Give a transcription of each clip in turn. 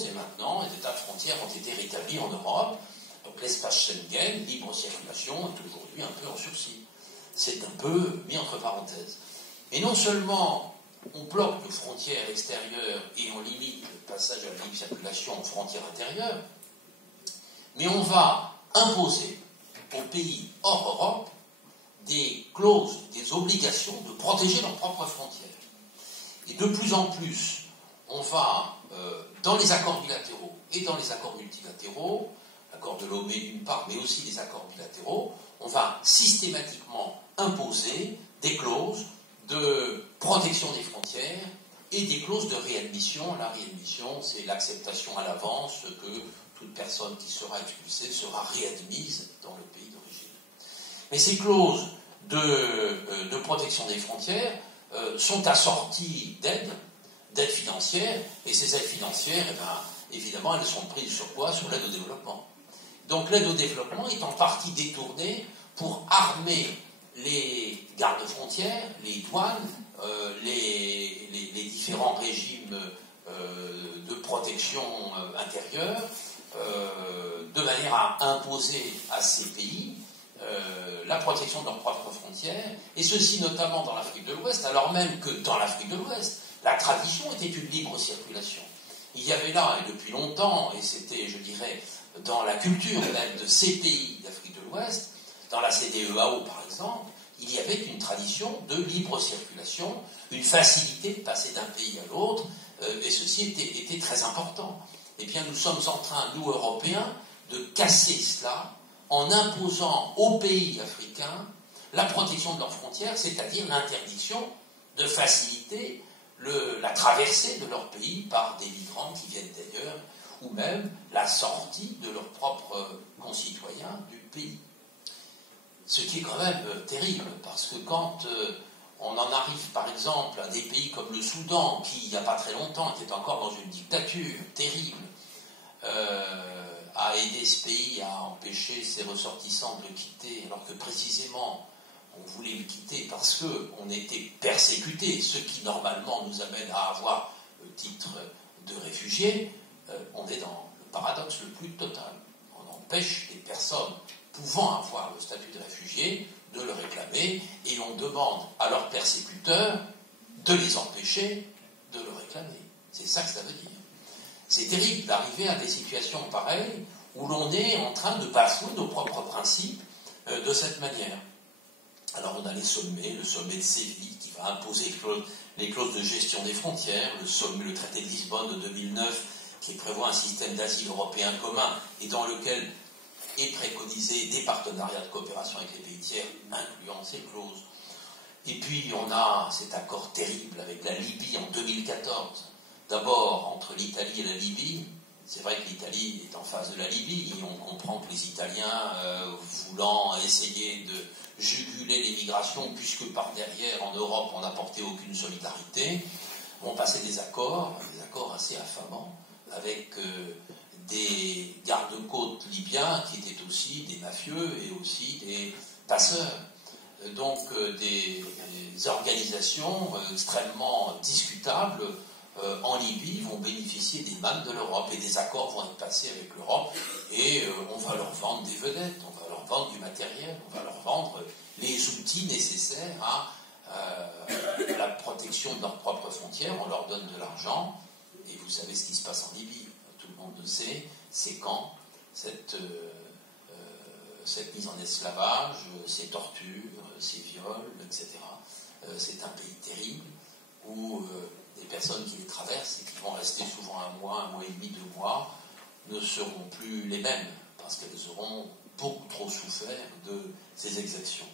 close et maintenant les états de frontières ont été rétablis en Europe. Donc l'espace Schengen, libre circulation, est aujourd'hui un peu en sursis. C'est un peu mis entre parenthèses. Et non seulement on bloque nos frontières extérieures et on limite le passage à la libre circulation aux frontières intérieures, mais on va imposer aux pays hors Europe des clauses, des obligations de protéger leurs propres frontières. Et de plus en plus, on va, dans les accords bilatéraux et dans les accords multilatéraux, l'accord de Lomé d'une part, mais aussi les accords bilatéraux, on va systématiquement imposer des clauses de protection des frontières et des clauses de réadmission. La réadmission, c'est l'acceptation à l'avance que toute personne qui sera expulsée sera réadmise dans le pays d'origine. Mais ces clauses de protection des frontières sont assorties d'aides financières, et ces aides financières, évidemment, elles sont prises sur quoi? Sur l'aide au développement. Donc l'aide au développement est en partie détournée pour armer les gardes-frontières, les douanes, les différents régimes de protection intérieure, de manière à imposer à ces pays la protection de leurs propres frontières, et ceci notamment dans l'Afrique de l'Ouest, alors même que dans l'Afrique de l'Ouest, la tradition était une libre circulation. Il y avait là, et depuis longtemps, et c'était, je dirais, dans la culture même de ces pays d'Afrique de l'Ouest, dans la CEDEAO par exemple, il y avait une tradition de libre circulation, une facilité de passer d'un pays à l'autre, et ceci était très important. Eh bien, nous sommes en train, nous Européens, de casser cela en imposant aux pays africains la protection de leurs frontières, c'est-à-dire l'interdiction de faciliter la traversée de leur pays par des migrants qui viennent d'ailleurs, ou même la sortie de leurs propres concitoyens du pays. Ce qui est quand même terrible, parce que quand on en arrive par exemple à des pays comme le Soudan, qui il n'y a pas très longtemps était encore dans une dictature terrible, à aider ce pays à empêcher ses ressortissants de le quitter, alors que précisément on voulait le quitter parce qu'on était persécutés, ce qui normalement nous amène à avoir le titre de réfugié, on est dans le paradoxe le plus total. On empêche les personnes pouvant avoir le statut de réfugié de le réclamer, et on demande à leurs persécuteurs de les empêcher de le réclamer. C'est ça que ça veut dire. C'est terrible d'arriver à des situations pareilles où l'on est en train de bafouer nos propres principes de cette manière. Alors on a le sommet de Séville qui va imposer les clauses de gestion des frontières, le traité de Lisbonne de 2009 qui prévoit un système d'asile européen commun et dans lequel est préconisé des partenariats de coopération avec les pays tiers, incluant ces clauses. Et puis on a cet accord terrible avec la Libye en 2014. D'abord entre l'Italie et la Libye. C'est vrai que l'Italie est en face de la Libye, et on comprend que les Italiens, voulant essayer de juguler l'immigration, puisque par derrière, en Europe, on n'apportait aucune solidarité, vont passer des accords assez affamants, avec des gardes-côtes libyens qui étaient aussi des mafieux et aussi des passeurs. Donc des organisations extrêmement discutables en Libye vont bénéficier des mannes de l'Europe, et des accords vont être passés avec l'Europe, et on va leur vendre des vedettes, on va leur vendre du matériel, on va leur vendre les outils nécessaires à la protection de leurs propres frontières, on leur donne de l'argent, et vous savez ce qui se passe en Libye, tout le monde le sait, ces camps, cette mise en esclavage, ces tortures, ces viols, etc. C'est un pays terrible où les personnes qui les traversent et qui vont rester souvent un mois et demi, 2 mois, ne seront plus les mêmes, parce qu'elles auront beaucoup trop souffert de ces exactions.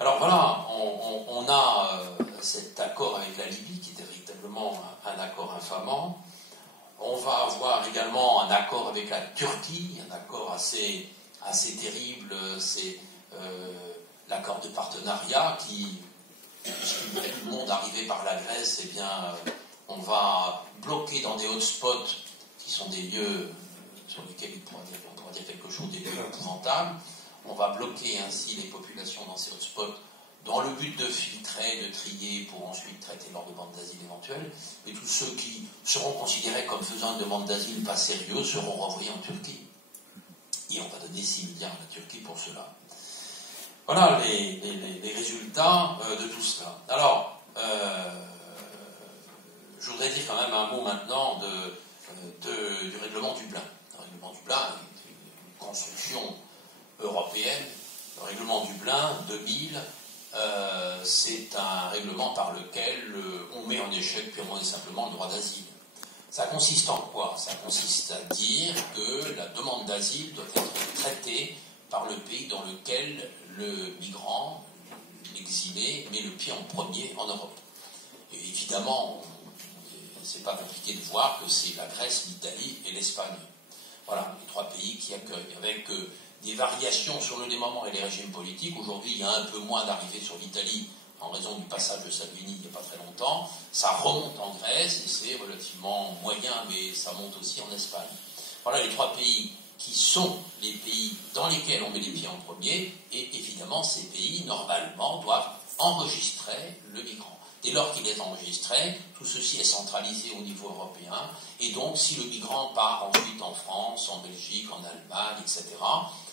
Alors voilà, on a cet accord avec la Libye, qui était véritablement un accord infamant. On va avoir également un accord avec la Turquie, un accord assez terrible, c'est l'accord de partenariat qui, puisque tout le monde arrivé par la Grèce, eh bien, on va bloquer dans des hotspots, qui sont des lieux sur lesquels on pourrait dire quelque chose, des lieux épouvantables. On va bloquer ainsi les populations dans ces hotspots dans le but de filtrer, de trier pour ensuite traiter leur demande d'asile éventuelle, et tous ceux qui seront considérés comme faisant une demande d'asile pas sérieuse seront renvoyés en Turquie. Et on va donner 6 milliards à la Turquie pour cela. Voilà les résultats de tout cela. Alors, je voudrais dire quand même un mot maintenant du règlement Dublin. Le règlement Dublin est une construction européenne. Le règlement Dublin 2000, c'est un règlement par lequel on met en échec purement et simplement le droit d'asile. Ça consiste en quoi? Ça consiste à dire que la demande d'asile doit être traitée par le pays dans lequel le migrant, l'exilé, met le pied en premier en Europe. Et évidemment, c'est pas compliqué de voir que c'est la Grèce, l'Italie et l'Espagne. Voilà, les 3 pays qui accueillent, avec des variations sur le démembrement et les régimes politiques. Aujourd'hui, il y a un peu moins d'arrivées sur l'Italie en raison du passage de Salvini il n'y a pas très longtemps. Ça remonte en Grèce et c'est relativement moyen, mais ça monte aussi en Espagne. Voilà les 3 pays qui sont les pays dans lesquels on met les pieds en premier, et évidemment, ces pays, normalement, doivent enregistrer le migrant. Dès lors qu'il est enregistré, tout ceci est centralisé au niveau européen, et donc si le migrant part ensuite en France, en Belgique, en Allemagne, etc.,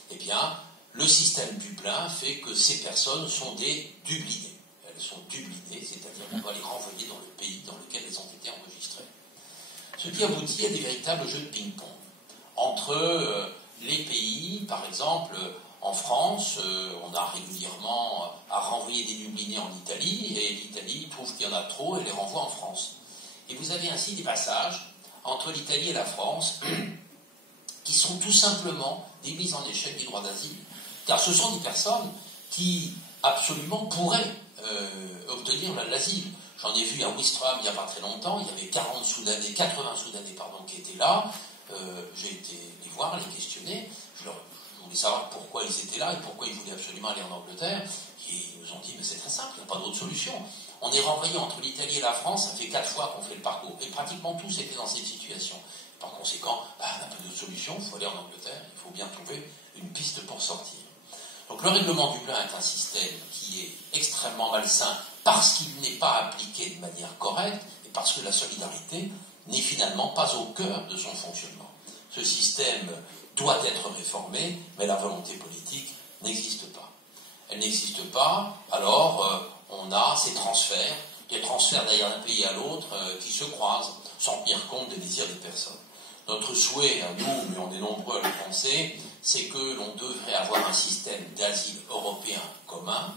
eh bien, le système Dublin fait que ces personnes sont des dublinés. Elles sont dublinées, c'est-à-dire qu'on doit les renvoyer dans le pays dans lequel elles ont été enregistrées. Ce qui aboutit à des véritables jeux de ping-pong entre les pays. Par exemple, en France, on a régulièrement à renvoyer des dublinés en Italie, et l'Italie trouve qu'il y en a trop et les renvoie en France. Et vous avez ainsi des passages entre l'Italie et la France qui sont tout simplement des mises en échec du droit d'asile. Car ce sont des personnes qui absolument pourraient obtenir l'asile. J'en ai vu à Ouistreham il n'y a pas très longtemps, il y avait 80 Soudanais qui étaient là. J'ai été les voir, les questionner. Je voulais savoir pourquoi ils étaient là et pourquoi ils voulaient absolument aller en Angleterre. Et ils nous ont dit, mais c'est très simple, il n'y a pas d'autre solution. On est renvoyé entre l'Italie et la France, ça fait 4 fois qu'on fait le parcours. Et pratiquement tous étaient dans cette situation. Par conséquent, on n'a pas d'autre solution, il faut aller en Angleterre, il faut bien trouver une piste pour sortir. Donc le règlement Dublin est un système qui est extrêmement malsain parce qu'il n'est pas appliqué de manière correcte et parce que la solidarité n'est finalement pas au cœur de son fonctionnement. Ce système doit être réformé, mais la volonté politique n'existe pas. Elle n'existe pas, alors on a ces transferts, des transferts d'ailleurs d'un pays à l'autre qui se croisent, sans tenir compte des désirs des personnes. Notre souhait, à nous, mais on est nombreux à le penser, c'est que l'on devrait avoir un système d'asile européen commun,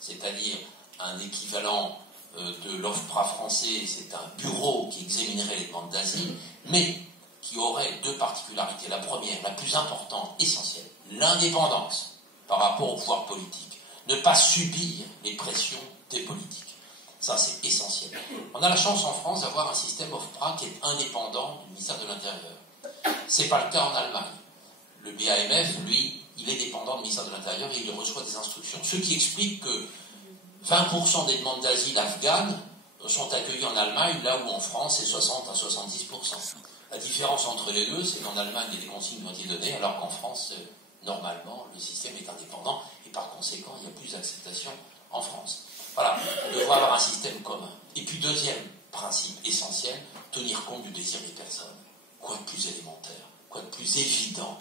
c'est-à-dire un équivalent de l'OFPRA français, c'est un bureau qui examinerait les demandes d'asile, mais qui aurait 2 particularités. La première, la plus importante, essentielle, l'indépendance par rapport au pouvoir politique. Ne pas subir les pressions des politiques. Ça, c'est essentiel. On a la chance en France d'avoir un système OFPRA qui est indépendant du ministère de l'Intérieur. C'est pas le cas en Allemagne. Le BAMF, lui, il est dépendant du ministère de l'Intérieur et il reçoit des instructions. Ce qui explique que 20% des demandes d'asile afghanes sont accueillies en Allemagne, là où en France, c'est 60 à 70%. La différence entre les deux, c'est qu'en Allemagne, il y a des consignes qui ont été données, alors qu'en France, normalement, le système est indépendant et par conséquent, il y a plus d'acceptation en France. Voilà, on devrait avoir un système commun. Et puis, deuxième principe essentiel, tenir compte du désir des personnes. Quoi de plus élémentaire, quoi de plus évident,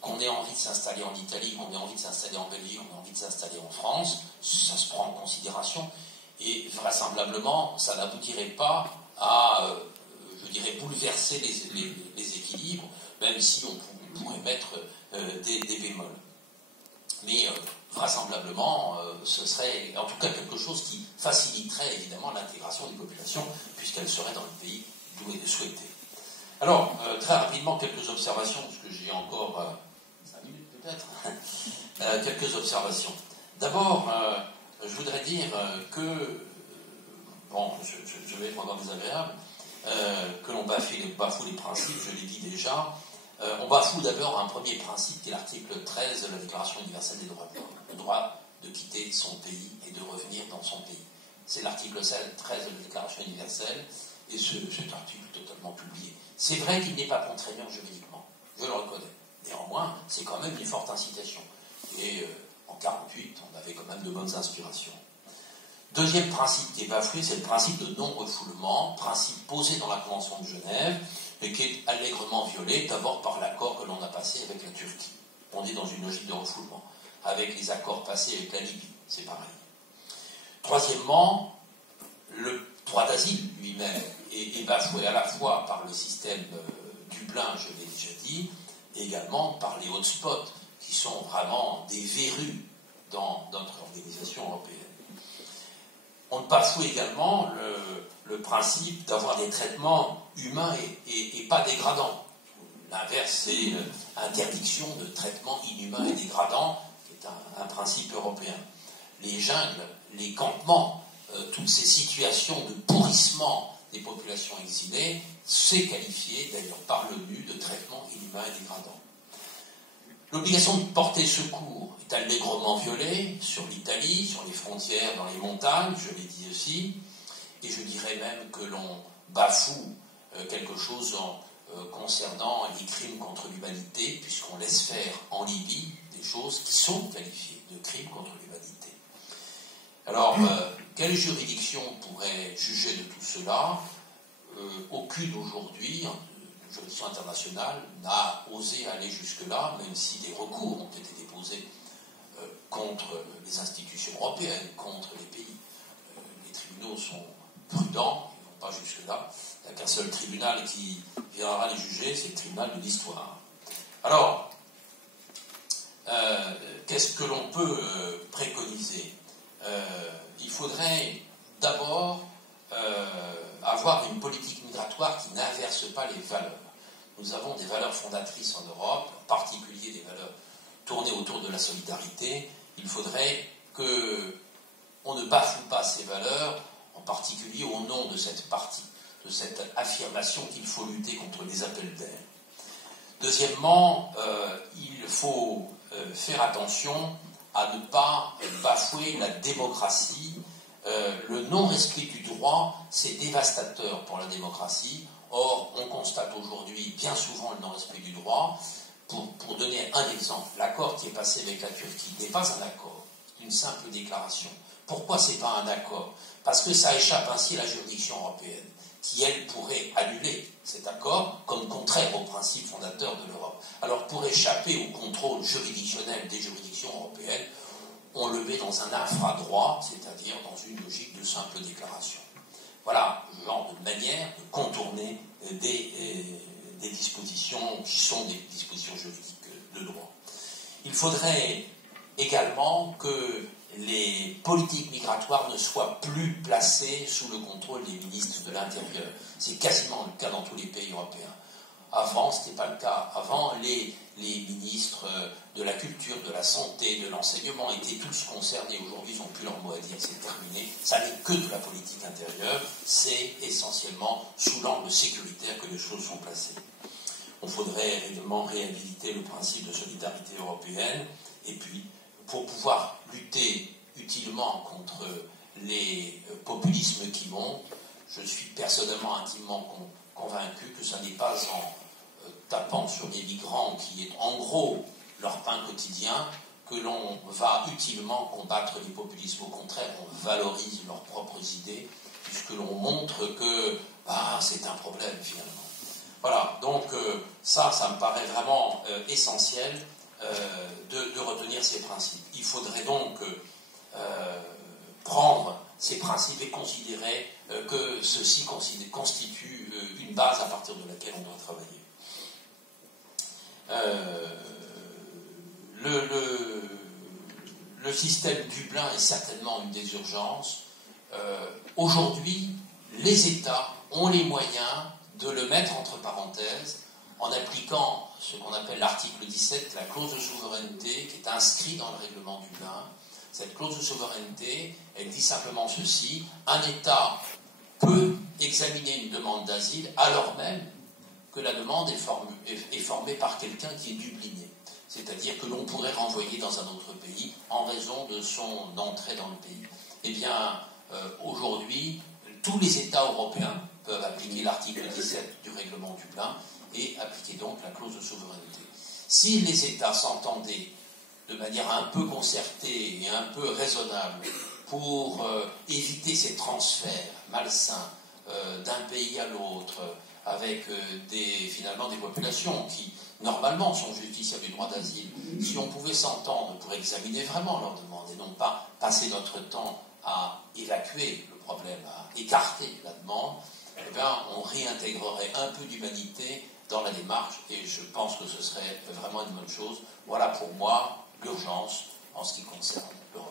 qu'on ait envie de s'installer en Italie, qu'on ait envie de s'installer en Belgique, qu'on ait envie de s'installer en France, ça se prend en considération. Et vraisemblablement, ça n'aboutirait pas à, je dirais, bouleverser les équilibres, même si on pourrait mettre des bémols. Mais vraisemblablement, ce serait en tout cas quelque chose qui faciliterait évidemment l'intégration des populations, puisqu'elles seraient dans le pays d'où est souhaité. Alors, très rapidement, quelques observations, parce que j'ai encore 5 minutes peut-être, quelques observations. D'abord, je voudrais dire que, bon, je vais être encore désagréable, que l'on bafoue les principes, je l'ai dit déjà. On bafoue d'abord un premier principe qui est l'article 13 de la Déclaration universelle des droits de l'homme, le droit de quitter son pays et de revenir dans son pays. C'est l'article 13 de la Déclaration universelle, et cet article totalement publié. C'est vrai qu'il n'est pas contraignant juridiquement, je le reconnais. Néanmoins, c'est quand même une forte incitation. Et en 1948, on avait quand même de bonnes inspirations. Deuxième principe qui est bafoué, c'est le principe de non-refoulement, principe posé dans la Convention de Genève, mais qui est allègrement violé, d'abord par l'accord que l'on a passé avec la Turquie. On est dans une logique de refoulement. Avec les accords passés avec la Libye, c'est pareil. Troisièmement, le droit d'asile lui-même est bafoué à la fois par le système Dublin, je l'ai déjà dit, et également par les hotspots, qui sont vraiment des verrues dans notre organisation européenne. On bafoue également le principe d'avoir des traitements humains et pas dégradants. L'inverse, c'est l'interdiction de traitements inhumains et dégradants, qui est un principe européen. Les jungles, les campements, toutes ces situations de pourrissement des populations exilées, c'est qualifié d'ailleurs par l'ONU de traitement inhumain et dégradant. L'obligation de porter secours est allègrement violée sur l'Italie, sur les frontières, dans les montagnes, je l'ai dit aussi, et je dirais même que l'on bafoue quelque chose concernant les crimes contre l'humanité, puisqu'on laisse faire en Libye des choses qui sont qualifiées de crimes contre l'humanité. Alors, quelle juridiction pourrait juger de tout cela? Aucune aujourd'hui, juridiction internationale, n'a osé aller jusque-là, même si des recours ont été déposés contre les institutions européennes, contre les pays. Les tribunaux sont prudents, ils ne vont pas jusque-là. Il n'y a qu'un seul tribunal qui viendra les juger, c'est le tribunal de l'histoire. Alors, qu'est-ce que l'on peut préconiser? Il faudrait d'abord avoir une politique migratoire qui n'inverse pas les valeurs. Nous avons des valeurs fondatrices en Europe, en particulier des valeurs tournées autour de la solidarité. Il faudrait qu'on ne bafoue pas ces valeurs, en particulier au nom de cette affirmation qu'il faut lutter contre les appels d'air. Deuxièmement, il faut faire attention à ne pas bafouer la démocratie. Le non-respect du droit, c'est dévastateur pour la démocratie. Or, on constate aujourd'hui bien souvent le non-respect du droit. Pour donner un exemple, l'accord qui est passé avec la Turquie n'est pas un accord, c'est une simple déclaration. Pourquoi ce n'est pas un accord? Parce que ça échappe ainsi à la juridiction européenne, qui, elle, pourrait annuler cet accord comme contraire aux principes fondateurs de l'Europe. Alors, pour échapper au contrôle juridictionnel des juridictions européennes, on le met dans un infradroit, c'est-à-dire dans une logique de simple déclaration. Voilà le genre de manière de contourner des dispositions qui sont des dispositions juridiques de droit. Il faudrait également que les politiques migratoires ne soient plus placées sous le contrôle des ministres de l'Intérieur. C'est quasiment le cas dans tous les pays européens. Avant, ce n'était pas le cas. Avant, les ministres de la culture, de la santé, de l'enseignement étaient tous concernés. Aujourd'hui, ils n'ont plus leur mot à dire, c'est terminé. Ça n'est que de la politique intérieure. C'est essentiellement sous l'angle sécuritaire que les choses sont placées. On faudrait évidemment réhabiliter le principe de solidarité européenne. Et puis, pour pouvoir lutter utilement contre les populismes qui montent, je suis personnellement intimement convaincu que ce n'est pas en tapant sur des migrants qui est en gros leur pain quotidien que l'on va utilement combattre les populismes. Au contraire, on valorise leurs propres idées puisque l'on montre que c'est un problème finalement. Voilà, donc ça me paraît vraiment essentiel de retenir ces principes. Il faudrait donc prendre ces principes et considérer que ceux-ci constituent une base à partir de laquelle on doit travailler. Le système Dublin est certainement une des urgences. Aujourd'hui, les États ont les moyens de le mettre entre parenthèses en appliquant ce qu'on appelle l'article 17, la clause de souveraineté, qui est inscrite dans le règlement Dublin. Cette clause de souveraineté, elle dit simplement ceci: un État peut examiner une demande d'asile alors même que la demande est formée par quelqu'un qui est dubliné. C'est-à-dire que l'on pourrait renvoyer dans un autre pays en raison de son entrée dans le pays. Eh bien, aujourd'hui, tous les États européens peuvent appliquer l'article 17 du règlement Dublin et appliquer donc la clause de souveraineté. Si les États s'entendaient de manière un peu concertée et un peu raisonnable pour éviter ces transferts malsains d'un pays à l'autre, avec finalement des populations qui, normalement, sont justiciables du droit d'asile. Si on pouvait s'entendre pour examiner vraiment leurs demandes et non pas passer notre temps à évacuer le problème, à écarter la demande, eh bien, on réintégrerait un peu d'humanité dans la démarche et je pense que ce serait vraiment une bonne chose. Voilà pour moi l'urgence en ce qui concerne l'Europe.